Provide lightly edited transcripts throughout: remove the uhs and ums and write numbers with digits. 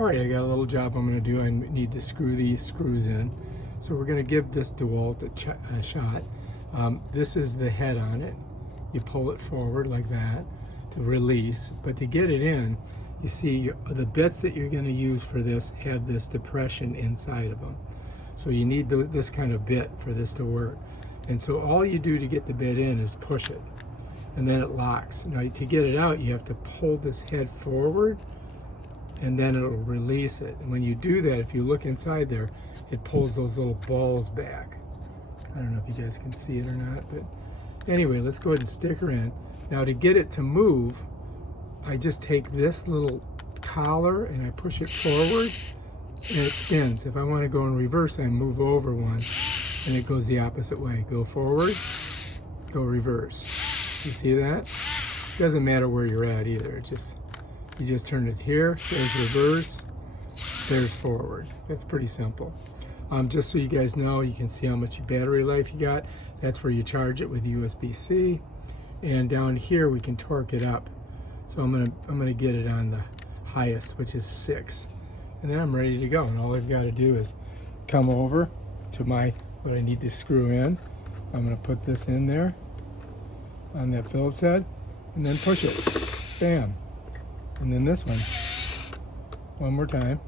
Alright, I got a little job I'm going to do. I need to screw these screws in. So we're going to give this DeWalt a shot. This is the head on it. You pull it forward like that to release. But to get it in, you see the bits that you're going to use for this have this depression inside of them. So you need this kind of bit for this to work. And so all you do to get the bit in is push it. And then it locks. Now to get it out, you have to pull this head forward, and then it'll release it. And when you do that, if you look inside there, it pulls those little balls back. I don't know if you guys can see it or not, but anyway, let's go ahead and stick her in. Now to get it to move, I just take this little collar and I push it forward and it spins. If I want to go in reverse, I move over one and it goes the opposite way. Go forward, go reverse. You see that? It doesn't matter where you're at either. It just, you just turn it here, there's reverse, there's forward. That's pretty simple. Just so you guys know, you can see how much battery life you got. That's where you charge it with USB-C. And down here we can torque it up. So I'm gonna get it on the highest, which is 6. And then I'm ready to go. And all I've got to do is come over to what I need to screw in. I'm gonna put this in there on that Phillips head and then push it. Bam. And then this one more time.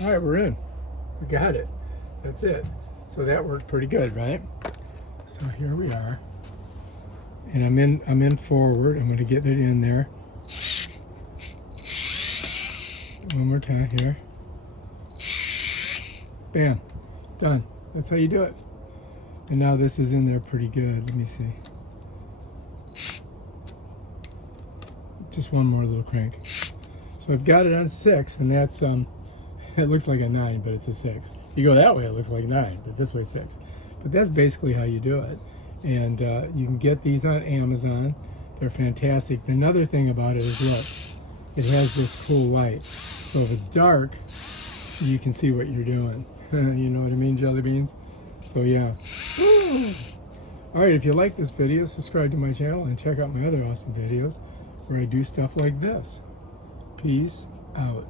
All right, we're in. We got it. That's it. So that worked pretty good, right? So here we are. And I'm in forward. I'm going to get it in there. One more time here. Bam. Done. That's how you do it. And now this is in there pretty good. Let me see. Just one more little crank. So I've got it on 6, and that's it looks like a 9, but it's a 6. If you go that way, it looks like 9, but this way 6. But that's basically how you do it. And you can get these on Amazon. They're fantastic. Another thing about it is, look, it has this cool light. So if it's dark, you can see what you're doing. You know what I mean, jelly beans? So yeah. All right, if you like this video, subscribe to my channel and check out my other awesome videos where I do stuff like this. Peace out.